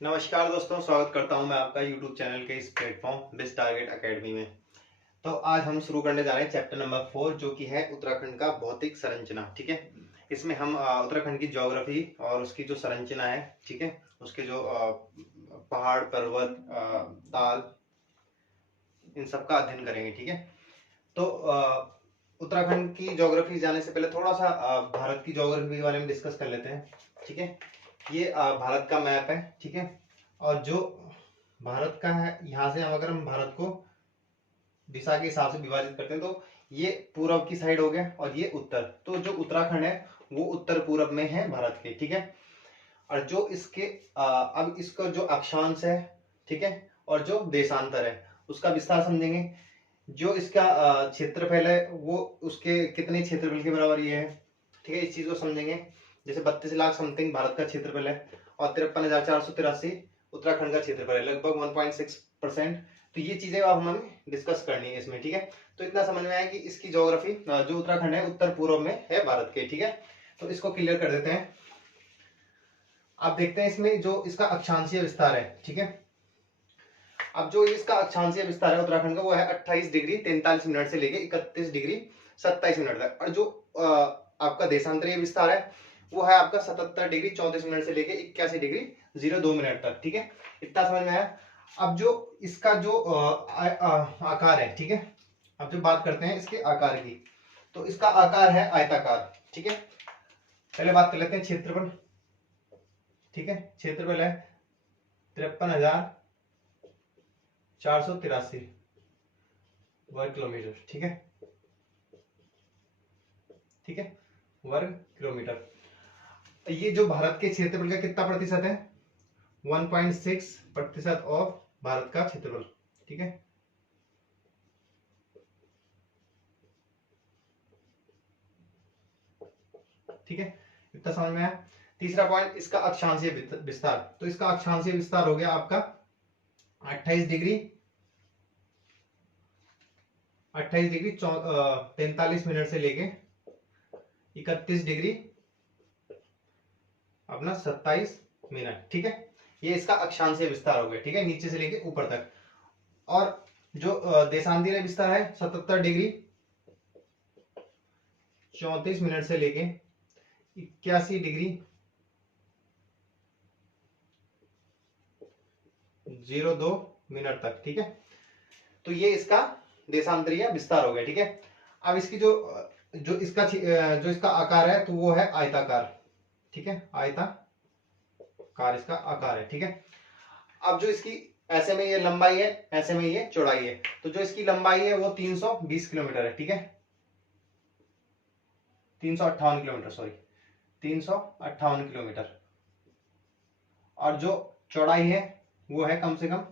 नमस्कार दोस्तों, स्वागत करता हूं मैं आपका YouTube चैनल के इस प्लेटफॉर्म बिस टारगेट एकेडमी में। तो आज हम शुरू करने जा रहे हैं चैप्टर नंबर 4 जो कि है उत्तराखंड का भौतिक संरचना। ठीक है, इसमें हम उत्तराखंड की ज्योग्राफी और उसकी जो संरचना है, ठीक है, उसके जो पहाड़ पर्वत ताल, इन सब का अध्ययन करेंगे। ठीक है, तो उत्तराखंड की ज्योग्राफी जाने से पहले थोड़ा सा भारत की ज्योग्राफी के बारे में डिस्कस कर लेते हैं। ठीक है, ये भारत का मैप है। ठीक है, और जो भारत का है, यहाँ से हम अगर हम भारत को दिशा के हिसाब से विभाजित करते हैं तो ये पूरब की साइड हो गया और ये उत्तर। तो जो उत्तराखंड है वो उत्तर पूरब में है भारत के। ठीक है, और जो इसके अब इसका जो अक्षांश है, ठीक है, और जो देशांतर है उसका विस्तार समझेंगे। जो इसका क्षेत्रफल है वो उसके कितने क्षेत्रफल के बराबर ये है। ठीक है, इस चीज को समझेंगे। जैसे 32 लाख समथिंग भारत का क्षेत्रफल है और 53,483 उत्तराखंड का क्षेत्रफल है, लगभग 1.6%। तो ये चीजें अब हमें डिस्कस करनी है इसमें। ठीक है, तो इतना समझ में आया कि इसकी ज्योग्राफी जो उत्तराखंड है उत्तर पूर्व में है भारत के। ठीक है, तो इसको क्लियर कर देते हैं। आप देखते हैं इसमें जो इसका अक्षांशीय विस्तार है। ठीक है, अब जो इसका अक्षांशीय विस्तार है उत्तराखंड का वो है 28 डिग्री 43 मिनट से लेके 31 डिग्री 27 मिनट तक। और जो आपका देशांतरीय विस्तार है वो है आपका 77 डिग्री 34 मिनट से लेके 81 डिग्री 02 मिनट तक। ठीक है, इतना समझ में आया। अब जो इसका जो आकार है, ठीक है, अब जो बात करते हैं इसके आकार की, तो इसका आकार है आयताकार। ठीक है, पहले बात कर लेते हैं क्षेत्रफल। ठीक है, क्षेत्रफल है 53,483 वर्ग किलोमीटर। ठीक है, ठीक है, वर्ग किलोमीटर। ये जो भारत के क्षेत्रफल का कितना प्रतिशत है, 1.6% ऑफ भारत का क्षेत्रफल। ठीक है, ठीक है, इतना समझ में आया। तीसरा पॉइंट इसका अक्षांशीय विस्तार। तो इसका अक्षांशीय विस्तार हो गया आपका 28 डिग्री 43 मिनट से लेके 31 डिग्री अपना 27 मिनट। ठीक है, ये इसका अक्षांशीय विस्तार हो गया। ठीक है, नीचे से लेके ऊपर तक। और जो देशांतरीय विस्तार है 77 डिग्री 34 मिनट से लेके 81 डिग्री 02 मिनट तक। ठीक है, तो ये इसका देशांतरीय विस्तार हो गया। ठीक है, अब इसकी जो जो इसका आकार है तो वो है आयताकार। ठीक है, आयताकार इसका आकार है। ठीक है, अब जो इसकी ऐसे में ये लंबाई है, ऐसे में ये चौड़ाई है। तो जो इसकी लंबाई है वो 320 किलोमीटर है। ठीक है, 358 किलोमीटर, सॉरी 358 किलोमीटर। और जो चौड़ाई है वो है कम से कम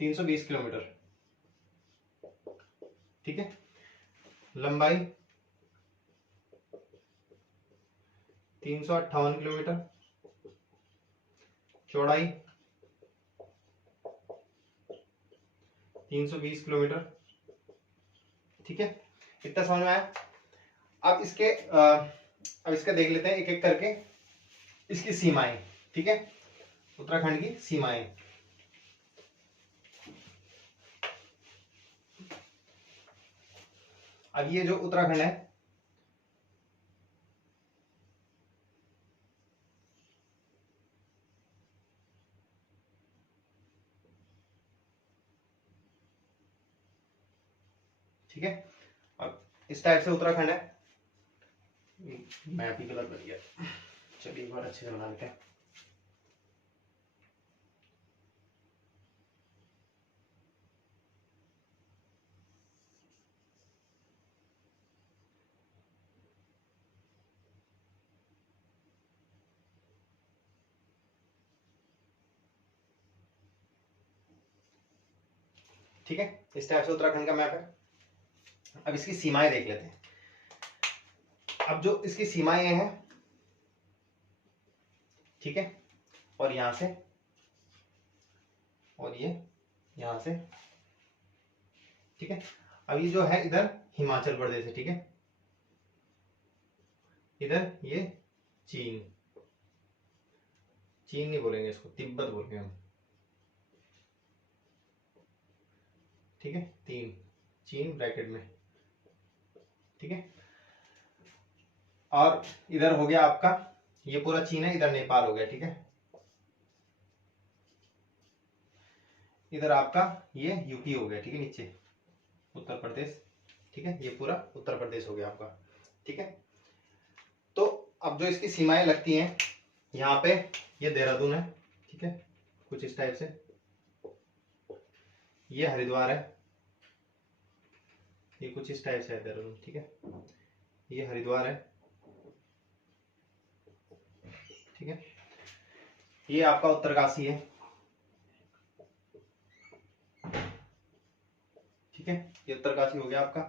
320 किलोमीटर। ठीक है, लंबाई 358 किलोमीटर, चौड़ाई 320 किलोमीटर। ठीक है, इतना समझ में आया। अब इसके देख लेते हैं एक एक करके इसकी सीमाएं। ठीक है, उत्तराखंड की सीमाएं। अब ये जो उत्तराखंड है, ठीक है, अब इस टाइप से उत्तराखंड है। मैप ही गलत बन गया, चलिए एक बार अच्छे से बना लेते हैं। ठीक है, इस टाइप से उत्तराखंड का मैप है। अब इसकी सीमाएं देख लेते हैं। अब जो इसकी सीमाएं हैं, ठीक है, और यहां से और ये यहां से, ठीक है। अब ये जो है इधर हिमाचल प्रदेश है। ठीक है, इधर ये चीन चीन नहीं बोलेंगे इसको, तिब्बत बोलेंगे हम, ठीक है। 3 चीन ब्रैकेट में, ठीक है। और इधर हो गया आपका, ये पूरा चीन है, इधर नेपाल हो गया, ठीक है। इधर आपका ये यूपी हो गया, ठीक है, नीचे उत्तर प्रदेश, ठीक है। ये पूरा उत्तर प्रदेश हो गया आपका, ठीक है। तो अब जो इसकी सीमाएं लगती हैं, यहाँ पे ये देहरादून है, ठीक है, कुछ इस टाइप से। ये हरिद्वार है, ये कुछ इस टाइप से है देहरादून, ठीक है। ये हरिद्वार है, ठीक है। ये आपका उत्तरकाशी है, ठीक है। ये उत्तरकाशी हो गया आपका।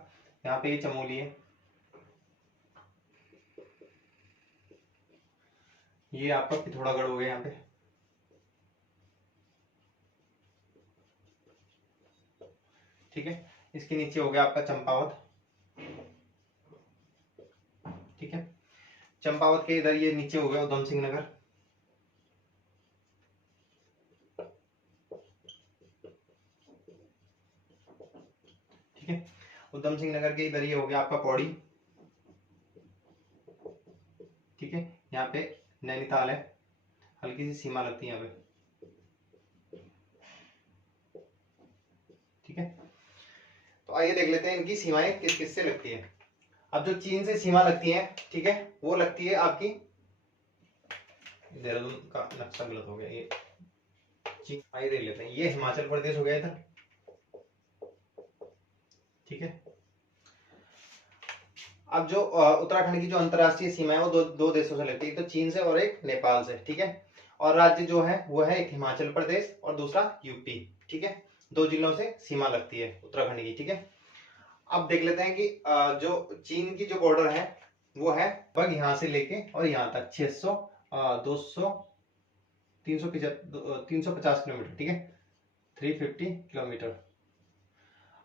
यहाँ पे ये चमोली है, ये आपका पिथौरागढ़ हो गया यहाँ पे, ठीक है। इसके नीचे हो गया आपका चंपावत, ठीक है। चंपावत के इधर ये नीचे हो गया उधम सिंह नगर, ठीक है। उधम सिंह नगर के इधर ये हो गया आपका पौड़ी, ठीक है। यहाँ पे नैनीताल है, हल्की सी सीमा लगती है यहाँ पे, ठीक है। तो आइए देख लेते हैं इनकी सीमाएं किस किस से लगती है। अब जो चीन से सीमा लगती है, ठीक है, वो लगती है आपकी, देहरादून का नक्शा गलत हो गया, ये चीन, आइए देख लेते हैं। ये हिमाचल प्रदेश हो गया इधर, ठीक है। अब जो उत्तराखंड की जो अंतरराष्ट्रीय सीमा है वो दो देशों से लगती है, एक तो चीन से और एक नेपाल से, ठीक है। और राज्य जो है वो है एक हिमाचल प्रदेश और दूसरा यूपी, ठीक है। 2 जिलों से सीमा लगती है उत्तराखंड की, ठीक है। अब देख लेते हैं कि जो चीन की जो बॉर्डर है वो है लगभग यहाँ से लेके और यहाँ तक 600 200 350 किलोमीटर, ठीक है, 350 किलोमीटर।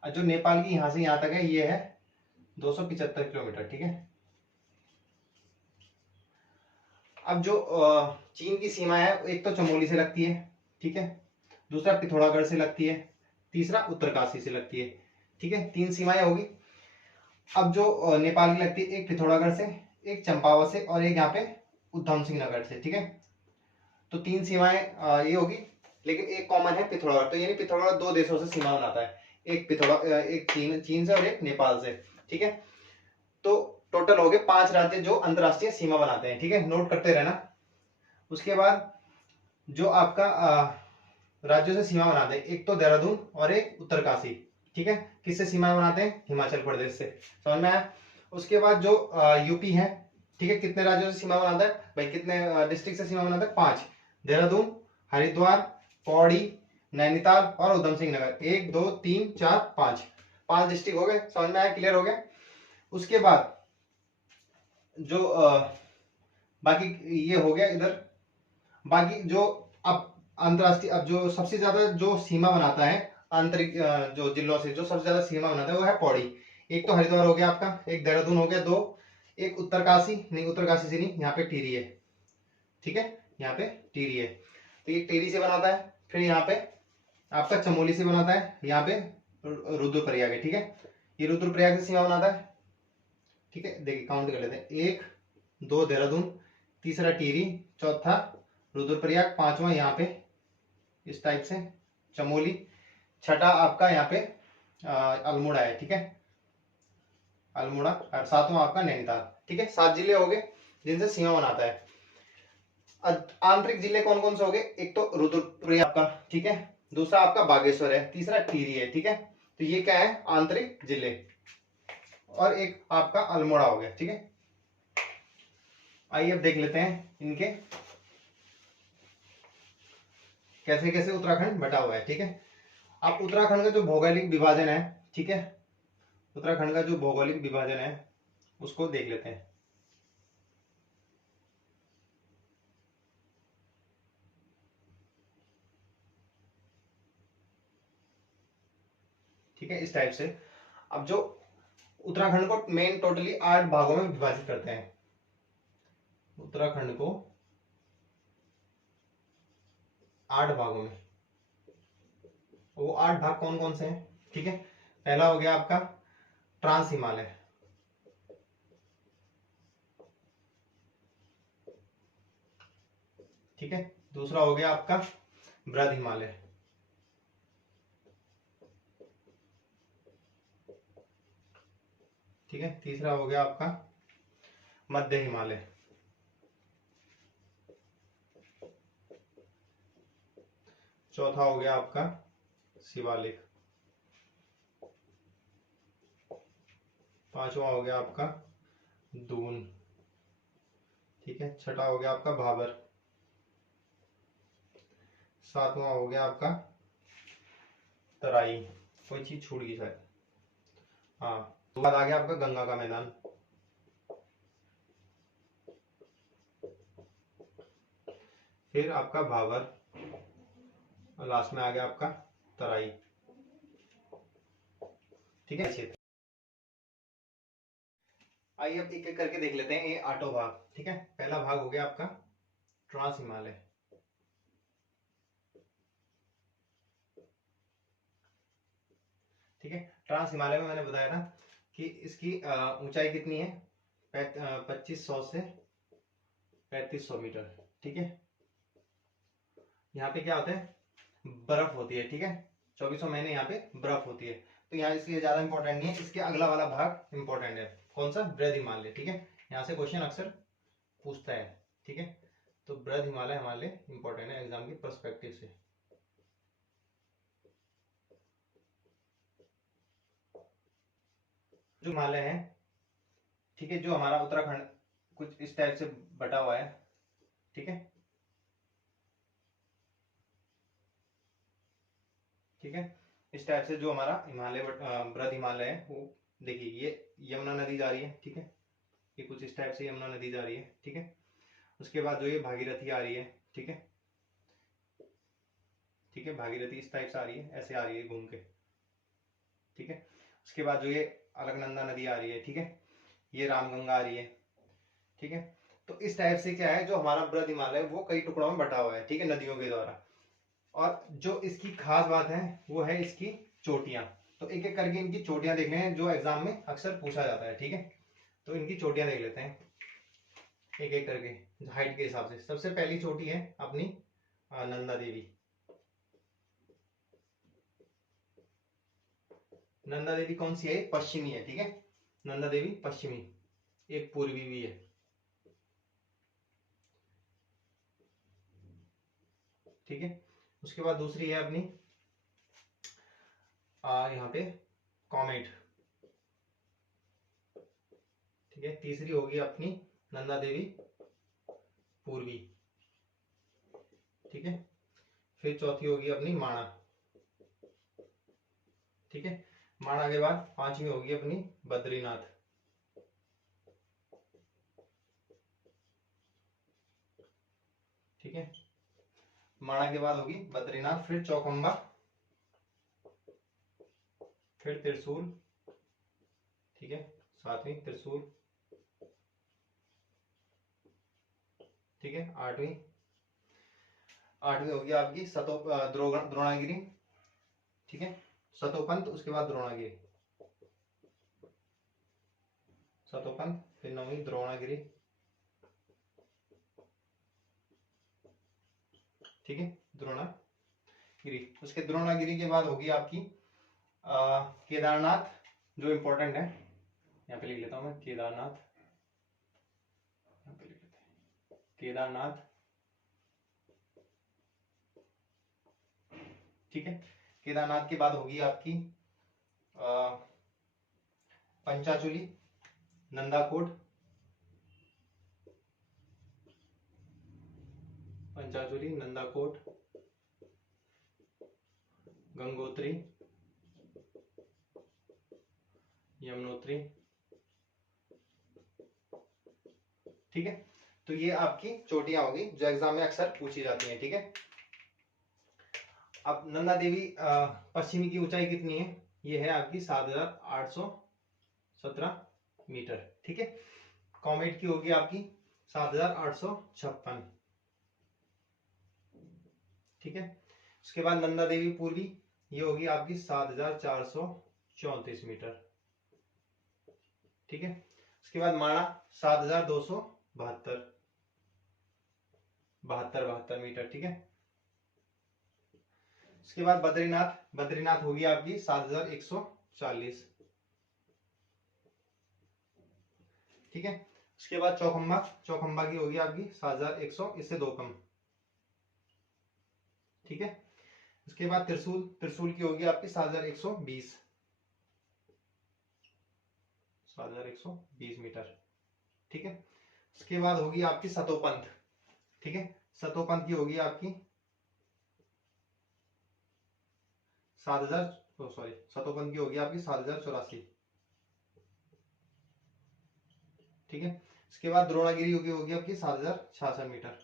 जो नेपाल की यहाँ से यहाँ तक है ये है 275 किलोमीटर, ठीक है। अब जो चीन की सीमा है एक तो चमोली से लगती है, ठीक है, दूसरा पिथौरागढ़ से लगती है, तीसरा उत्तरकाशी से लगती है, ठीक है। 3 सीमाएं होगी। अब जो नेपाल की लगती है एक पिथौरागढ़ से, एक चंपावत से और एक यहाँ पे उधम सिंह नगर से, ठीक है। तो 3 सीमाएं ये होगी, लेकिन एक कॉमन है पिथौरागढ़। तो यानी पिथौरागढ़ 2 देशों से सीमा बनाता है, एक चीन से और एक नेपाल से, ठीक है। तो टोटल हो गए 5 राज्य जो अंतरराष्ट्रीय सीमा बनाते हैं, ठीक है, नोट करते रहना। उसके बाद जो आपका राज्यों से सीमा बनाते हैं, एक तो देहरादून और एक उत्तरकाशी, ठीक है। किससे सीमा बनाते हैं? हिमाचल प्रदेश से, समझ में आया। उसके बाद जो यूपी है, ठीक है, कितने राज्यों से सीमा बनाता है भाई, कितने डिस्ट्रिक्ट से सीमा बनाता है? 5, देहरादून, हरिद्वार, पौड़ी, नैनीताल और उधम सिंह नगर। 1 2 3 4 5 डिस्ट्रिक्ट हो गए, समझ में आया, क्लियर हो गया। उसके बाद जो बाकी ये हो गया इधर, बाकी जो अब अंतरराष्ट्रीय, अब जो सबसे ज्यादा जो सीमा बनाता है आंतरिक जो जिलों से जो सबसे ज्यादा सीमा बनाता है वो है पौड़ी। एक तो हरिद्वार हो गया आपका, एक देहरादून हो गया, 2, एक उत्तरकाशी नहीं, उत्तरकाशी से नहीं, यहाँ पे टिहरी है, ठीक है, यहाँ पे टिहरी है। तो ये टिहरी से बनाता है। फिर यहाँ पे आपका चमोली से बनाता है, यहाँ पे रुद्रप्रयाग है, ठीक है, ये रुद्रप्रयाग से सीमा बनाता है, ठीक है। देखिए काउंट कर लेते हैं, 1 2 देहरादून, तीसरा टिहरी, चौथा रुद्रप्रयाग, 5वां यहाँ पे इस टाइप से चमोली, छठा आपका यहाँ पे अल्मोड़ा है, ठीक है, अल्मोड़ा, और 7वां आपका नैनीताल, ठीक है। 7 जिले हो गए जिनसे सीमा बनाता है। आंतरिक जिले कौन कौन से हो गए? एक तो रुद्रप्रयाग आपका, ठीक है, दूसरा आपका बागेश्वर है, तीसरा टिहरी है, ठीक है। तो ये क्या है? आंतरिक जिले। और एक आपका अल्मोड़ा हो गया, ठीक है। आइए अब देख लेते हैं इनके कैसे कैसे उत्तराखंड बटा हुआ है, ठीक है। अब उत्तराखंड का जो भौगोलिक विभाजन है, ठीक है, उत्तराखंड का जो भौगोलिक विभाजन है उसको देख लेते हैं। ठीक है, इस टाइप से। अब जो उत्तराखंड को मेन टोटली 8 भागों में विभाजित करते हैं। उत्तराखंड को 8 भागों में। वो 8 भाग कौन कौन से हैं? ठीक है, पहला हो गया आपका ट्रांस हिमालय, ठीक है। दूसरा हो गया आपका बृहद हिमालय, ठीक है। तीसरा हो गया आपका मध्य हिमालय, चौथा हो गया आपका शिवालिक, पांचवा हो गया आपका दून, ठीक है। छठा हो गया आपका भाबर, सातवां हो गया आपका तराई। कोई चीज छूट गई शायद, हाँ। तो बाद आ गया आपका गंगा का मैदान, फिर आपका भाबर, और लास्ट में आ गया आपका तराई, ठीक है। आइए अब एक एक करके देख लेते हैं ये आठों भाग, ठीक है। पहला भाग हो गया आपका ट्रांस हिमालय, ठीक है। ट्रांस हिमालय में मैंने बताया था कि इसकी ऊंचाई कितनी है, 2500 से 3500 मीटर, ठीक है। यहाँ पे क्या होता है, बर्फ होती है, ठीक है। 2400 महीने यहाँ पे बर्फ होती है, तो यहाँ इसलिए ज्यादा इंपॉर्टेंट नहीं है। इसके अगला वाला भाग इंपॉर्टेंट है, कौन सा, बृहद हिमालय, ठीक है। यहाँ से क्वेश्चन अक्सर पूछता है, ठीक है। तो बृहद हिमालय हमारे लिए इंपॉर्टेंट है एग्जाम की पर्सपेक्टिव से। जो हिमालय है, ठीक है, जो हमारा उत्तराखंड कुछ इस टाइप से बटा हुआ है, ठीक है, ठीक है। इस टाइप से जो हमारा हिमालय बृहद हिमालय है, वो देखिए ये यमुना नदी जा रही है, ठीक है। ये कुछ इस टाइप से यमुना नदी जा रही है, ठीक है। उसके बाद जो ये भागीरथी आ रही है, ठीक है, ठीक है। भागीरथी इस टाइप से आ रही है, ऐसे आ रही है घूम के, ठीक है। उसके बाद जो ये अलकनंदा नदी आ रही है, ठीक है, ये रामगंगा आ रही है, ठीक है। तो इस टाइप से क्या है, जो हमारा बृहद हिमालय वो कई टुकड़ों में बटा हुआ है, ठीक है, नदियों के द्वारा। और जो इसकी खास बात है वो है इसकी चोटियां। तो एक एक करके इनकी चोटियां देख लें, जो एग्जाम में अक्सर पूछा जाता है, ठीक है। तो इनकी चोटियां देख लेते हैं एक एक करके हाइट के हिसाब से। सबसे पहली चोटी है अपनी नंदा देवी। नंदा देवी कौन सी है, पश्चिमी है, ठीक है। नंदा देवी पश्चिमी, एक पूर्वी भी है, ठीक है। उसके बाद दूसरी है अपनी यहाँ पे कॉमेट, ठीक है। तीसरी होगी अपनी नंदा देवी पूर्वी, ठीक है। फिर चौथी होगी अपनी माणा, ठीक है। माणा के बाद पांचवी होगी अपनी बद्रीनाथ, ठीक है। माणा के बाद होगी बद्रीनाथ, फिर चौखंबा, फिर त्रिशूल, ठीक है, सातवीं त्रिशूल, ठीक है। आठवीं आठवीं होगी आपकी द्रोणागिरी, ठीक है। सतोपंत, उसके बाद द्रोणागिरी, सतोपंत, फिर नौवीं द्रोणागिरी, ठीक है, द्रोणागिरी। उसके द्रोणागिरी के बाद होगी आपकी केदारनाथ, जो इंपॉर्टेंट है, यहाँ पे लिख लेता हूं मैं केदारनाथ, यहाँ पे लिख लेते हैं केदारनाथ, ठीक है। केदारनाथ के बाद होगी आपकी पंचाचूली, नंदाकोट, पंचाचूली, नंदाकोट, गंगोत्री, यमुनोत्री, ठीक है। तो ये आपकी चोटियां होगी जो एग्जाम में अक्सर पूछी जाती हैं, ठीक है। अब नंदा देवी पश्चिमी की ऊंचाई कितनी है, ये है आपकी 7817 मीटर, ठीक है। कॉमेट की होगी आपकी 7856, ठीक है। उसके बाद नंदा देवी पूर्वी, ये होगी आपकी 7434 मीटर, ठीक है। उसके बाद माणा 7272 बहत्तर मीटर, ठीक है। उसके बाद बद्रीनाथ, बद्रीनाथ होगी आपकी 7140, ठीक है। उसके बाद चौखंबा, चौखंबा की होगी आपकी 7100, इससे 2 कम, ठीक है। उसके बाद त्रिशूल, त्रिशूल की होगी आपकी 7120, 7120 मीटर, ठीक है। उसके बाद होगी आपकी सतोपंथ, ठीक है। सतोपंथ की होगी आपकी 7000, सॉरी, सतोपंथ की होगी आपकी 7084, ठीक है। उसके बाद द्रोणागिरी की होगी आपकी 7066 मीटर,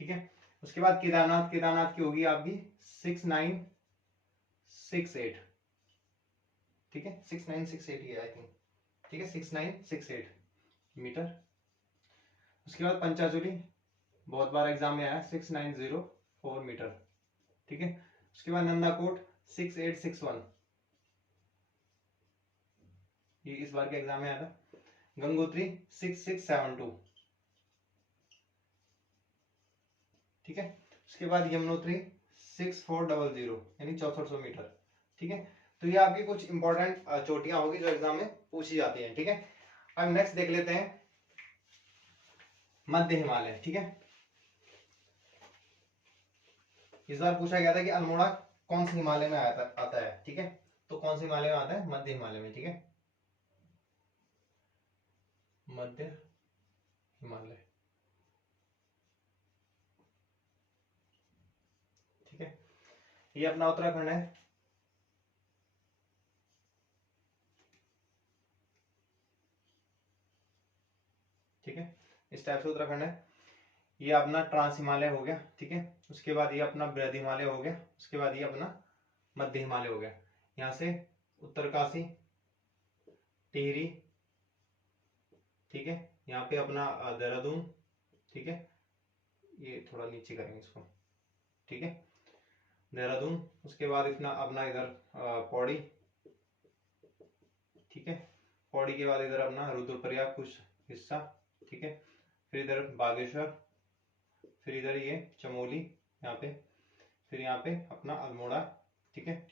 ठीक है। उसके बाद केदारनाथ, केदारनाथ की होगी आपकी 6968, ठीक है। 6968 ही आई थिंक, ठीक है, 6968 मीटर। उसके बाद पंचाचूली, बहुत बार एग्जाम में आया, 6904 मीटर, ठीक है। उसके बाद नंदाकोट 6861, ये इस बार के एग्जाम में आया था। गंगोत्री 6672, ठीक है। उसके बाद यमुनोत्री 6400, यानी 6400 मीटर, ठीक है। तो ये आपकी कुछ इंपॉर्टेंट चोटियां होगी जो एग्जाम में पूछी जाती हैं, ठीक है। अब नेक्स्ट देख लेते हैं मध्य हिमालय, ठीक है। इस बार पूछा गया था कि अल्मोड़ा कौन से हिमालय में आता है, ठीक है। तो कौन से हिमालय में आता है? मध्य हिमालय में, ठीक है, मध्य हिमालय, ठीक है। ये अपना उत्तराखंड है, ठीक है, इस टाइप से उत्तराखंड है। ये अपना ट्रांस हिमालय हो गया, ठीक है। उसके बाद ये अपना बृहद हिमालय हो गया। उसके बाद ये अपना मध्य हिमालय हो गया। यहाँ से उत्तरकाशी, टिहरी, ठीक है, यहाँ पे अपना देहरादून, ठीक है, ये थोड़ा नीचे करेंगे इसको, ठीक है, देहरादून। उसके बाद इतना अपना इधर पौड़ी, ठीक है, पौड़ी के बाद इधर अपना रुद्रप्रयाग कुछ हिस्सा, ठीक है, फिर इधर बागेश्वर, फिर इधर ये चमोली यहाँ पे, फिर यहाँ पे अपना अल्मोड़ा, ठीक है।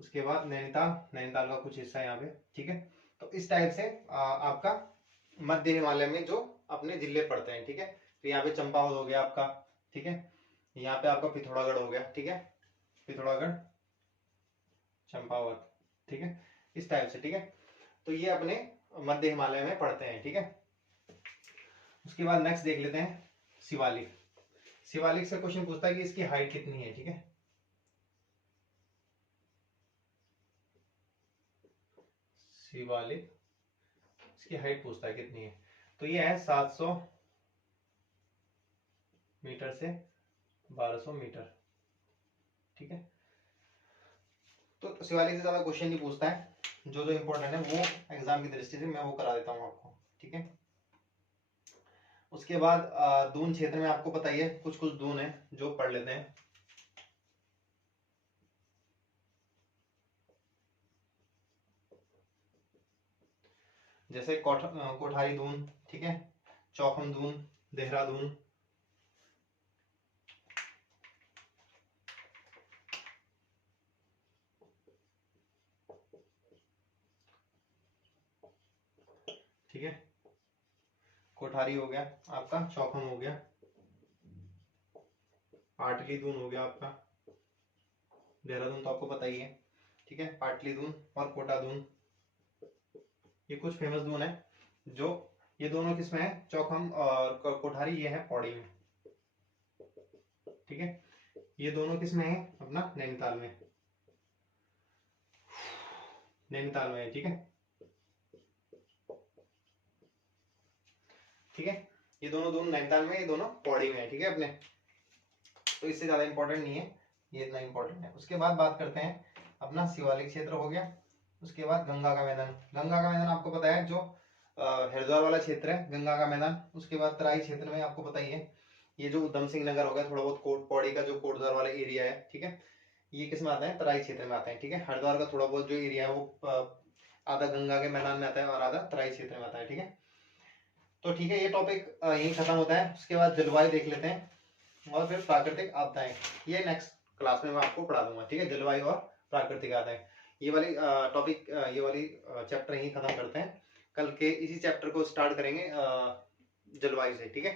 उसके बाद नैनीताल, नैनीताल का कुछ हिस्सा यहाँ पे, ठीक है। तो इस टाइप से आपका मध्य हिमालय में जो अपने जिले पड़ते हैं, ठीक है। तो यहाँ पे चंपावत हो गया आपका, ठीक है, यहाँ पे आपका पिथौरागढ़ हो गया, ठीक है, पिथौरागढ़, चंपावत, ठीक है, इस टाइप से, ठीक है। तो ये अपने मध्य हिमालय में पड़ते हैं, ठीक है। उसके बाद नेक्स्ट देख लेते हैं शिवालिक। शिवालिक से क्वेश्चन पूछता है कि इसकी हाइट कितनी है, ठीक है। शिवालिक, इसकी हाइट पूछता है कितनी है, तो ये है 700 मीटर से 1200 मीटर, ठीक है। तो शिवालिक से ज्यादा क्वेश्चन नहीं पूछता है, जो जो इंपॉर्टेंट है वो एग्जाम की दृष्टि से मैं वो करा देता हूँ आपको, ठीक है। उसके बाद दून क्षेत्र में आपको पता ही है, कुछ कुछ दून है जो पढ़ लेते हैं। जैसे कोठारी दून, ठीक है, चौखम दून, देहरादून, ठीक है, कोठारी हो गया आपका, चौखम हो गया, पाटली दून हो गया आपका, देहरादून तो आपको पता ही है, ठीक है, पाटली दून और कोटा दून, ये कुछ फेमस दून है। जो ये दोनों किसमें है? चौखम और कोठारी, ये है पौड़ी में, ठीक है। ये दोनों किसमें है? अपना नैनीताल में, नैनीताल में है, ठीक है, ठीक है। ये दोनों दोनों नैनीताल में, ये दोनों पौड़ी में है, ठीक है अपने। तो इससे ज्यादा इंपॉर्टेंट नहीं है, ये इतना इंपॉर्टेंट है। उसके बाद बात करते हैं अपना शिवालिक क्षेत्र हो गया। उसके बाद गंगा का मैदान, गंगा का मैदान आपको पता है जो हरिद्वार वाला क्षेत्र है, गंगा का मैदान। उसके बाद तराई क्षेत्र में आपको पता ही है, ये जो उधम सिंह नगर हो गया, थोड़ा बहुत कोट पौड़ी का जो कोटद्वार वाला एरिया है, ठीक है, ये किस में आता है, तराई क्षेत्र में आता है, ठीक है। हरिद्वार का थोड़ा बहुत जो एरिया है वो आधा गंगा के मैदान में आता है और आधा तराई क्षेत्र में आता है, ठीक है। तो ठीक है, ये टॉपिक यहीं खत्म होता है। उसके बाद जलवायु देख लेते हैं और फिर प्राकृतिक आपदाएं, ये नेक्स्ट क्लास में मैं आपको पढ़ा दूंगा, ठीक है। जलवायु और प्राकृतिक आपदाएं, ये वाली टॉपिक, ये वाली चैप्टर यहीं खत्म करते हैं। कल के इसी चैप्टर को स्टार्ट करेंगे जलवायु से, ठीक है।